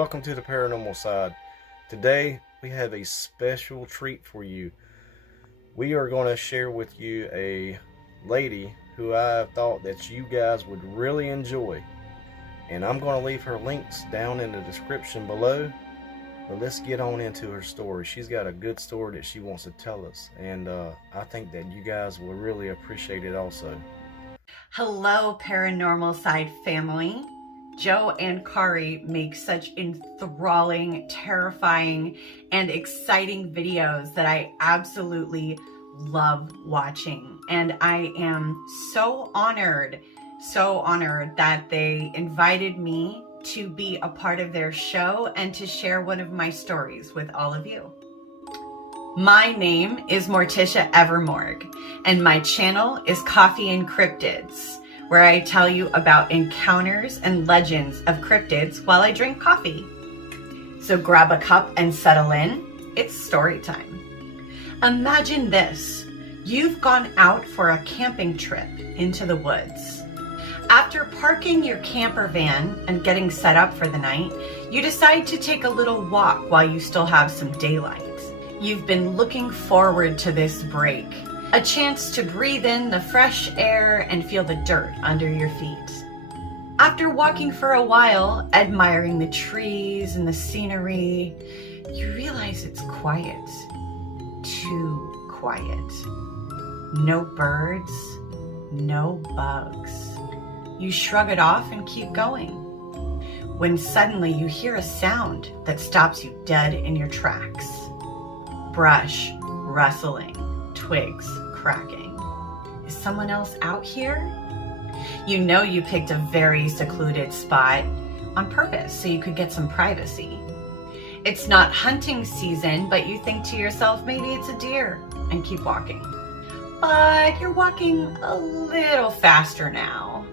welcome to the paranormal side. Today we have a special treat for you. We are going to share with you a lady who I thought that you guys would really enjoy, and I'm going to leave her links down in the description below. But let's get on into her story. She's got a good story that she wants to tell us, and I think that you guys will really appreciate it also. Hello, Paranormal Side family. Joe and Kari make such enthralling, terrifying, and exciting videos that I absolutely love watching. And I am so honored that they invited me to be a part of their show and to share one of my stories with all of you. My name is Morticia Evermorgue, and my channel is Coffee and Cryptids, where I tell you about encounters and legends of cryptids while I drink coffee. So grab a cup and settle in. It's story time. Imagine this. You've gone out for a camping trip into the woods. After parking your camper van and getting set up for the night, you decide to take a little walk while you still have some daylight. You've been looking forward to this break, a chance to breathe in the fresh air and feel the dirt under your feet. After walking for a while, admiring the trees and the scenery, you realize it's quiet, too quiet. No birds, no bugs. You shrug it off and keep going, when suddenly you hear a sound that stops you dead in your tracks. Brush rustling, twigs cracking. Is someone else out here? You know you picked a very secluded spot on purpose so you could get some privacy. It's not hunting season, but you think to yourself, maybe it's a deer, and keep walking. But you're walking a little faster now.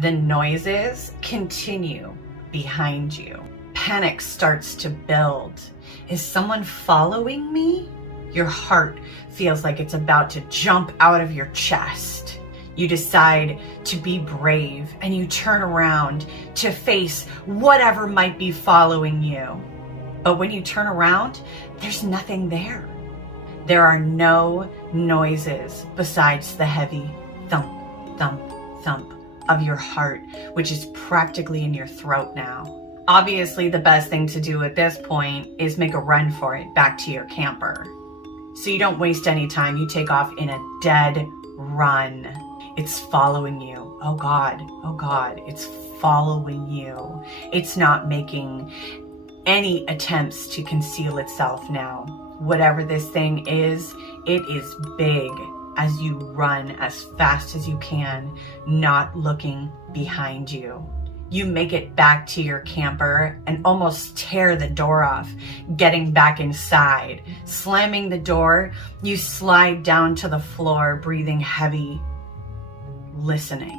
The noises continue behind you. Panic starts to build. Is someone following me? Your heart feels like it's about to jump out of your chest. You decide to be brave and you turn around to face whatever might be following you. But when you turn around, there's nothing there. There are no noises besides the heavy thump, thump, thump of your heart, which is practically in your throat now. Obviously, the best thing to do at this point is make a run for it back to your camper. So you don't waste any time. You take off in a dead run. It's following you. Oh God, it's following you. It's not making any attempts to conceal itself now. Whatever this thing is, it is big as you run as fast as you can, not looking behind you. You make it back to your camper and almost tear the door off, getting back inside. Slamming the door, you slide down to the floor, breathing heavy, listening.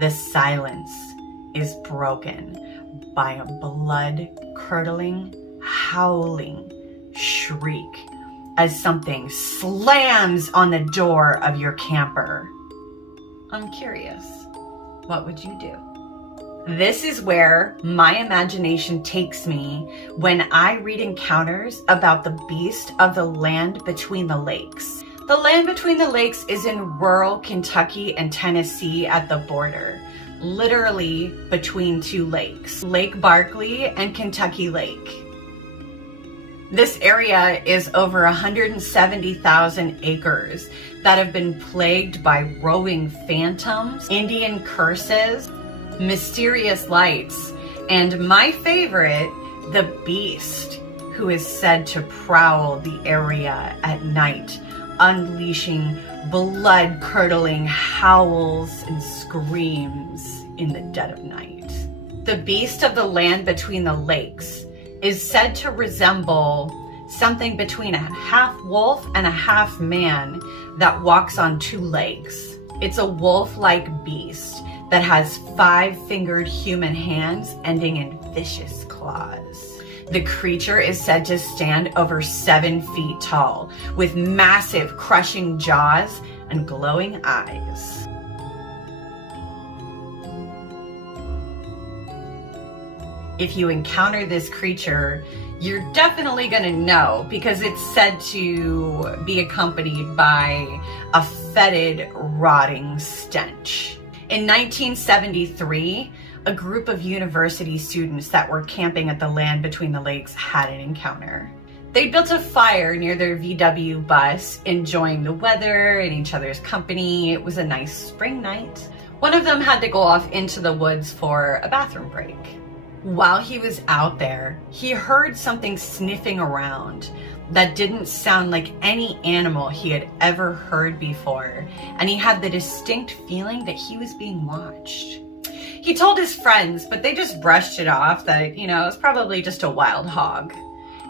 The silence is broken by a blood-curdling, howling shriek as something slams on the door of your camper. I'm curious, what would you do? This is where my imagination takes me when I read encounters about the beast of the land between the lakes. The land between the lakes is in rural Kentucky and Tennessee at the border, literally between two lakes, Lake Barkley and Kentucky Lake. This area is over 170,000 acres that have been plagued by roving phantoms, Indian curses, mysterious lights, and my favorite, the beast, who is said to prowl the area at night, unleashing blood-curdling howls and screams in the dead of night. The beast of the land between the lakes is said to resemble something between a half wolf and a half man that walks on two legs. It's a wolf-like beast that has 5-fingered human hands ending in vicious claws. The creature is said to stand over 7 feet tall with massive crushing jaws and glowing eyes. If you encounter this creature, you're definitely going to know, because it's said to be accompanied by a fetid, rotting stench. In 1973, a group of university students that were camping at the land between the lakes had an encounter. They built a fire near their VW bus, enjoying the weather and each other's company. It was a nice spring night. One of them had to go off into the woods for a bathroom break. While he was out there, he heard something sniffing around that didn't sound like any animal he had ever heard before, and he had the distinct feeling that he was being watched. He told his friends, but they just brushed it off that, it was probably just a wild hog.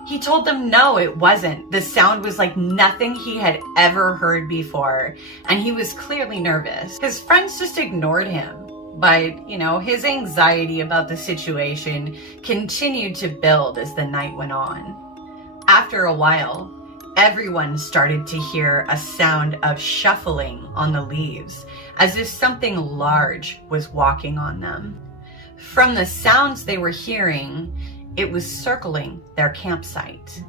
He told them no, it wasn't. The sound was like nothing he had ever heard before, and he was clearly nervous. His friends just ignored him. But, his anxiety about the situation continued to build as the night went on. After a while, everyone started to hear a sound of shuffling on the leaves, as if something large was walking on them. From the sounds they were hearing, it was circling their campsite,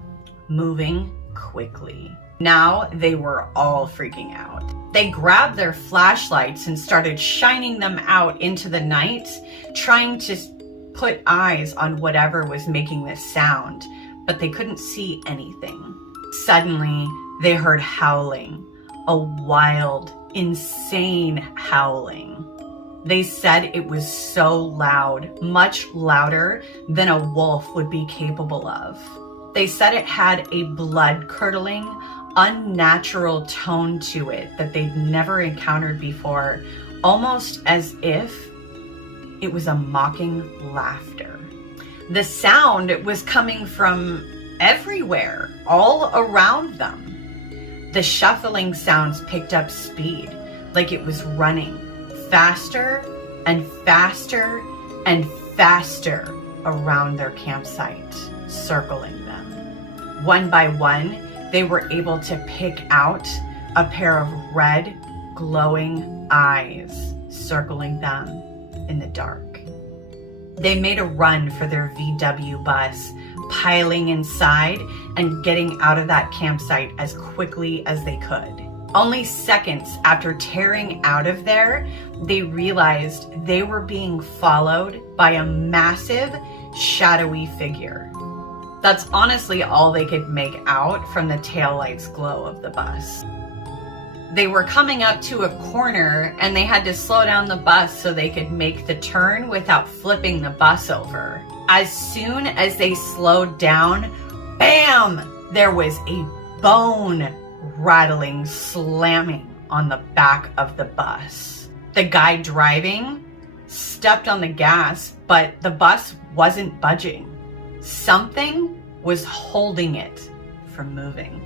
moving quickly. Now they were all freaking out. They grabbed their flashlights and started shining them out into the night, trying to put eyes on whatever was making this sound, but they couldn't see anything. Suddenly, they heard howling, a wild, insane howling. They said it was so loud, much louder than a wolf would be capable of. They said it had a blood-curdling, unnatural tone to it that they'd never encountered before, almost as if it was a mocking laughter. The sound was coming from everywhere, all around them. The shuffling sounds picked up speed, like it was running faster and faster and faster around their campsite, circling them. One by one, they were able to pick out a pair of red, glowing eyes circling them in the dark. They made a run for their VW bus, piling inside and getting out of that campsite as quickly as they could. Only seconds after tearing out of there, they realized they were being followed by a massive, shadowy figure. That's honestly all they could make out from the taillights glow of the bus. They were coming up to a corner and they had to slow down the bus so they could make the turn without flipping the bus over. As soon as they slowed down, bam! There was a bone-rattling slamming on the back of the bus. The guy driving stepped on the gas, but the bus wasn't budging. Something was holding it from moving.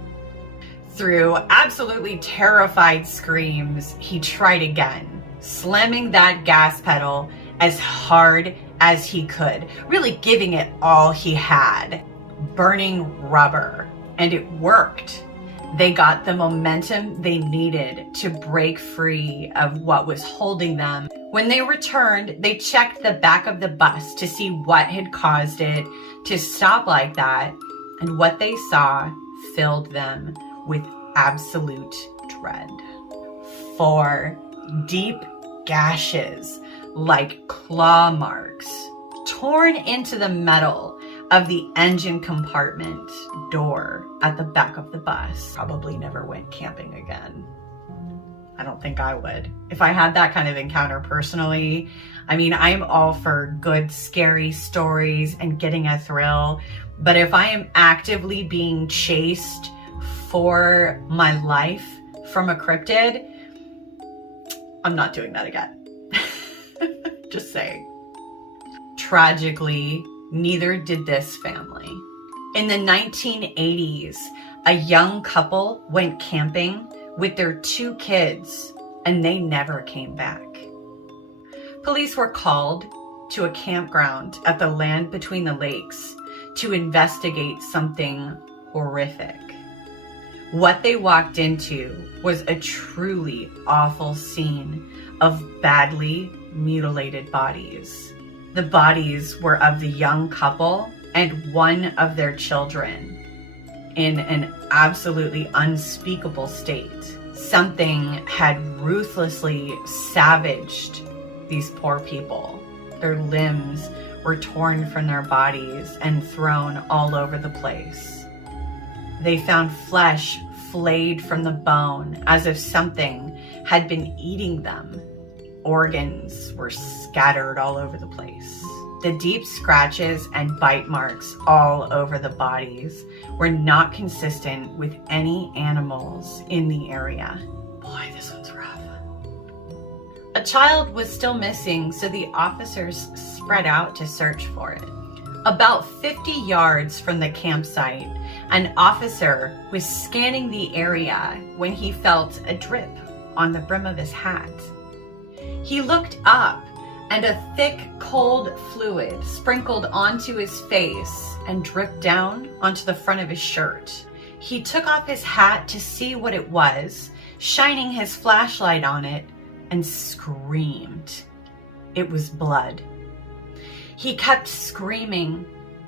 Through absolutely terrified screams, he tried again, slamming that gas pedal as hard as he could, really giving it all he had, burning rubber, and it worked. They got the momentum they needed to break free of what was holding them. When they returned, they checked the back of the bus to see what had caused it to stop like that, and what they saw filled them with absolute dread. 4 deep gashes, like claw marks, torn into the metal of the engine compartment door at the back of the bus. Probably never went camping again. I don't think I would. If I had that kind of encounter personally, I'm all for good, scary stories and getting a thrill. But if I am actively being chased for my life from a cryptid, I'm not doing that again. Just saying. Tragically, neither did this family. In the 1980s, a young couple went camping with their 2 kids, and they never came back. Police were called to a campground at the land between the lakes to investigate something horrific. What they walked into was a truly awful scene of badly mutilated bodies. The bodies were of the young couple and one of their children in an absolutely unspeakable state. Something had ruthlessly savaged these poor people. Their limbs were torn from their bodies and thrown all over the place. They found flesh flayed from the bone as if something had been eating them. Organs were scattered all over the place. The deep scratches and bite marks all over the bodies were not consistent with any animals in the area. Boy, this one's rough. A child was still missing, so the officers spread out to search for it. About 50 yards from the campsite, an officer was scanning the area when he felt a drip on the brim of his hat. He looked up, and a thick, cold fluid sprinkled onto his face and dripped down onto the front of his shirt. He took off his hat to see what it was, shining his flashlight on it, and screamed. It was blood. He kept screaming.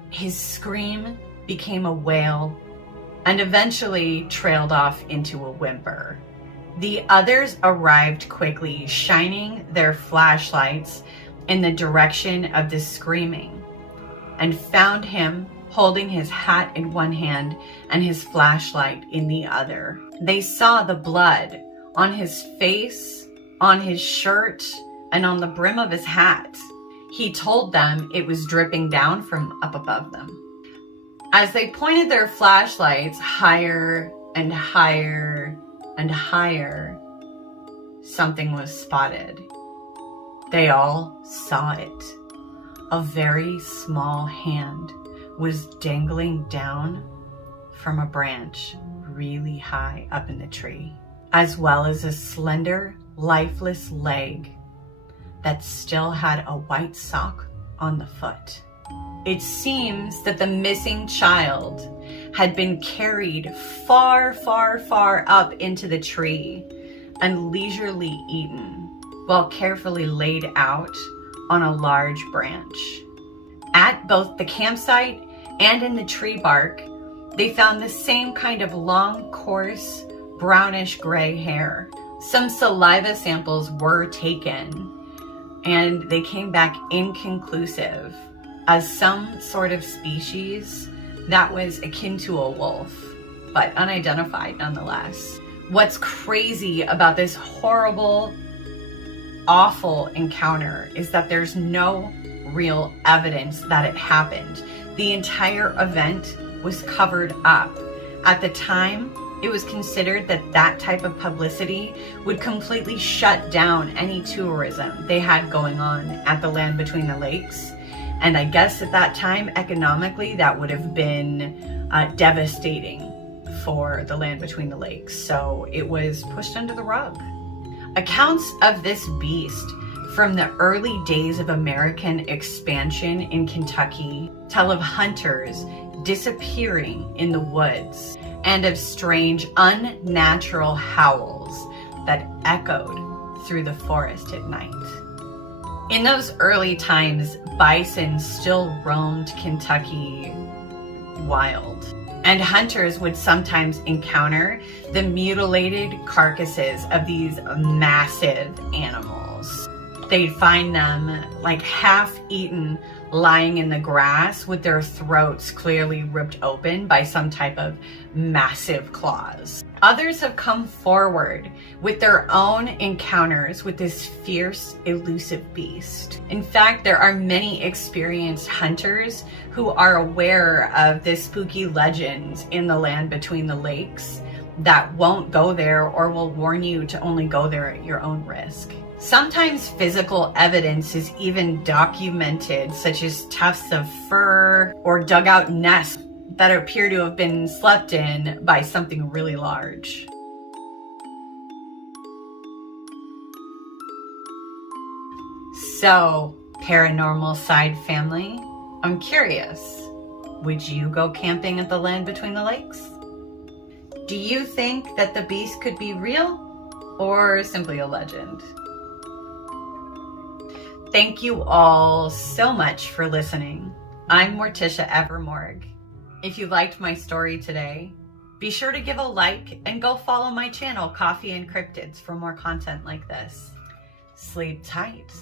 His scream became a wail and eventually trailed off into a whimper. The others arrived quickly, shining their flashlights in the direction of the screaming, and found him holding his hat in one hand and his flashlight in the other. They saw the blood on his face, on his shirt, and on the brim of his hat. He told them it was dripping down from up above them. As they pointed their flashlights higher and higher and higher, something was spotted. They all saw it. A very small hand was dangling down from a branch really high up in the tree, as well as a slender, lifeless leg that still had a white sock on the foot. It seems that the missing child had been carried far, far, far up into the tree and leisurely eaten while carefully laid out on a large branch. At both the campsite and in the tree bark, they found the same kind of long, coarse, brownish gray hair. Some saliva samples were taken, and they came back inconclusive as some sort of species that was akin to a wolf, but unidentified nonetheless. What's crazy about this horrible, awful encounter is that there's no real evidence that it happened. The entire event was covered up. At the time, it was considered that that type of publicity would completely shut down any tourism they had going on at the land between the lakes. And I guess at that time, economically, that would have been devastating for the land between the lakes. So it was pushed under the rug. Accounts of this beast from the early days of American expansion in Kentucky tell of hunters disappearing in the woods and of strange, unnatural howls that echoed through the forest at night. In those early times, bison still roamed Kentucky wild, and hunters would sometimes encounter the mutilated carcasses of these massive animals. They'd find them like half-eaten, lying in the grass with their throats clearly ripped open by some type of massive claws. Others have come forward with their own encounters with this fierce, elusive beast. In fact, there are many experienced hunters who are aware of the spooky legends in the land between the lakes that won't go there or will warn you to only go there at your own risk. Sometimes physical evidence is even documented, such as tufts of fur or dugout nests that appear to have been slept in by something really large. So, Paranormal Side family, I'm curious, would you go camping at the land between the lakes? Do you think that the beast could be real or simply a legend? Thank you all so much for listening. I'm Morticia Evermorgue. If you liked my story today, be sure to give a like and go follow my channel, Coffee and Cryptids, for more content like this. Sleep tight.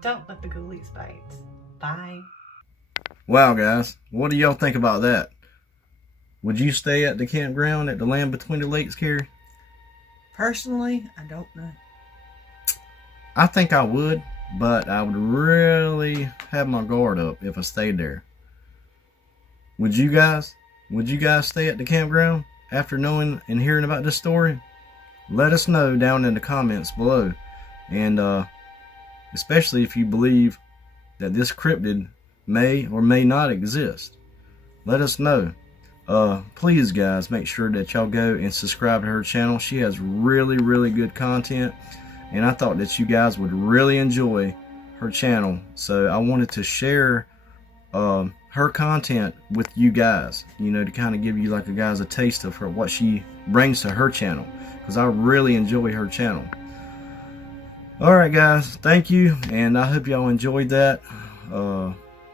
Don't let the ghoulies bite. Bye. Wow, guys, what do y'all think about that? Would you stay at the campground at the Land Between the Lakes, Carrie? Personally, I don't know. I think I would, but I would really have my guard up if I stayed there. Would you guys? Would you guys stay at the campground after knowing and hearing about this story? Let us know down in the comments below. And especially if you believe that this cryptid may or may not exist. Let us know. Please, guys, make sure that y'all go and subscribe to her channel. She has really, really good content, and I thought that you guys would really enjoy her channel. So I wanted to share her content with you guys, you know, to kind of give you like a taste of what she brings to her channel, because I really enjoy her channel. Alright guys, thank you, and I hope y'all enjoyed that.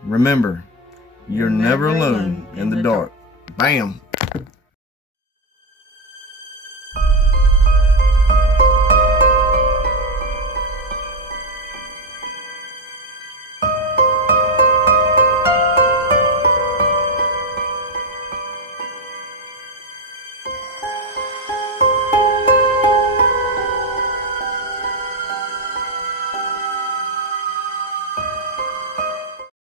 Remember, you're never alone in the dark. Bam!